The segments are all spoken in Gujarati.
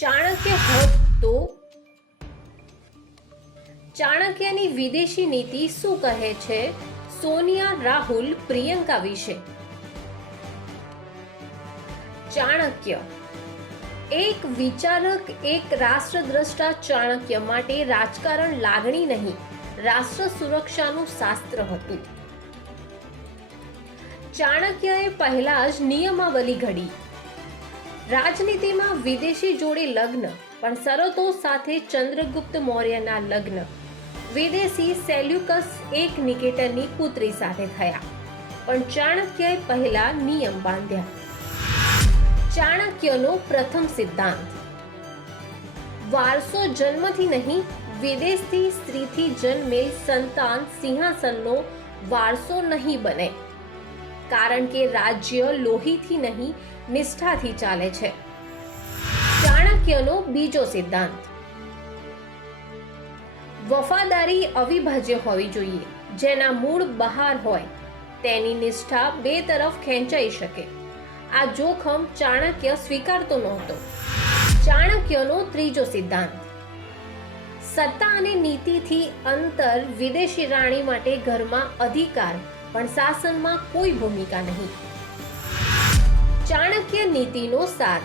ચાણક્ય હોત તો ચાણક્યની વિદેશી નીતિ શું કહે છે સોનિયા રાહુલ પ્રિયંકા વિશે? ચાણક્ય એક વિચારક, એક રાષ્ટ્રદ્રષ્ટા ચાણક્ય માટે રાજકારણ લાગણી નહીં, રાષ્ટ્ર સુરક્ષાનું શાસ્ત્ર હતું. ચાણક્યએ પહેલા જ નિયમાવલી ઘડી. રાજનીતિમાં વિદેશી જોડે લગ્ન, પણ શરતો સાથે ચંદ્રગુપ્ત મૌર્યના લગ્ન વિદેશી સેલ્યુકસ એક નિકેટરની પુત્રી સાથે થયા, પણ ચાણક્યએ પહેલા નિયમ બાંધ્યા. ચાણક્યનો પ્રથમ સિદ્ધાંત: વારસો જન્મથી નહીં, વિદેશથી સ્ત્રીથી જન્મેલ સંતાન સિંહાસનનો વારસો નહીં બને, કારણ કે રાજ્ય લોહીથી નહીં, નિષ્ઠાથી ચાલે છે. ચાણક્યનો બીજો સિદ્ધાંત: વફાદારી અવિભાજ્ય હોવી જોઈએ. જેના મૂળ બહાર હોય તેની નિષ્ઠા બે તરફ ખેંચાઈ શકે. આ જોખમ ચાણક્ય સ્વીકારતો નહોતો. ચાણક્યનો ત્રીજો સિદ્ધાંત: સત્તા અને નીતિથી અંતર. વિદેશી રાણી માટે ઘરમાં અધિકાર, પણ શાસનમાં કોઈ ભૂમિકા નહીં. ચાણક્ય નીતિનો સાર: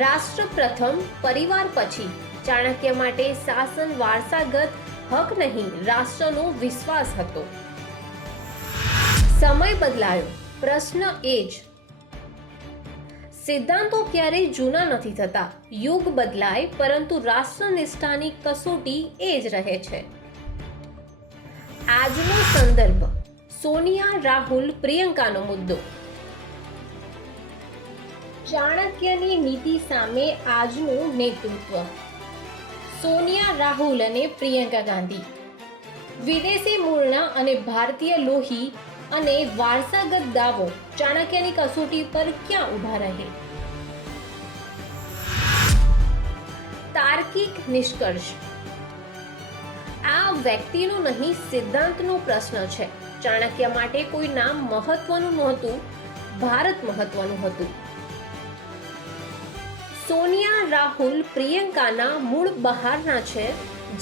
રાષ્ટ્ર પ્રથમ, પરિવાર પછી. ચાણક્ય માટે શાસન વારસાગત હક નહીં, રાષ્ટ્રનો વિશ્વાસ હતો. સમય બદલાયો, પ્રશ્ન એ જ. સિદ્ધાંતો ક્યારેય જૂના નથી થતા. યુગ બદલાય, પરંતુ રાષ્ટ્રનિષ્ઠાની કસોટી એ જ રહે છે. આજનો સંદર્ભ: સોનિયા રાહુલ પ્રિયંકાનો મુદ્દો. ચાણક્યની નીતિ સામે આજનું નેતૃત્વ: સોનિયા રાહુલ અને પ્રિયંકા ગાંધી. વિદેશી મૂળના અને ભારતીય લોહી અને વારસાગત દાવો ચાણક્યની કસોટી પર ક્યાં ઊભા રહે? તાર્કિક નિષ્કર્ષ: આ વ્યક્તિનો નહીં, સિદ્ધાંતનો પ્રશ્ન છે. ચાણક્ય માટે કોઈ નામ મહત્વનું નહોતું, ભારત મહત્વનું હતું. સોનિયા રાહુલ પ્રિયંકાના મૂળ બહારના છે,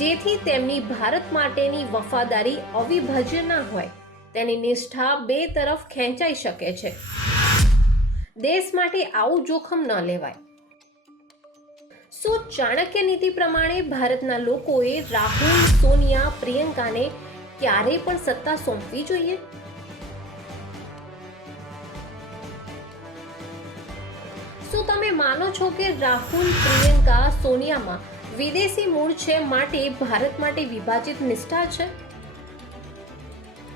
જેથી તેમની ભારત માટેની વફાદારી અવિભાજ્ય ના હોય. તેની નિષ્ઠા બે તરફ ખેંચાઈ શકે છે. દેશ માટે આવું જોખમ ન લેવાય. શું ચાણક્ય નીતિ પ્રમાણે ભારતના લોકોએ રાહુલ, સોનિયા, પ્રિયંકાને ક્યારેય પણ સત્તા સોંપવી જોઈએ? શું તમે માનો છો કે રાહુલ, પ્રિયંકા, સોનિયામાં વિદેશી મૂળ છે, માટે ભારત માટે વિભાજિત નિષ્ઠા છે?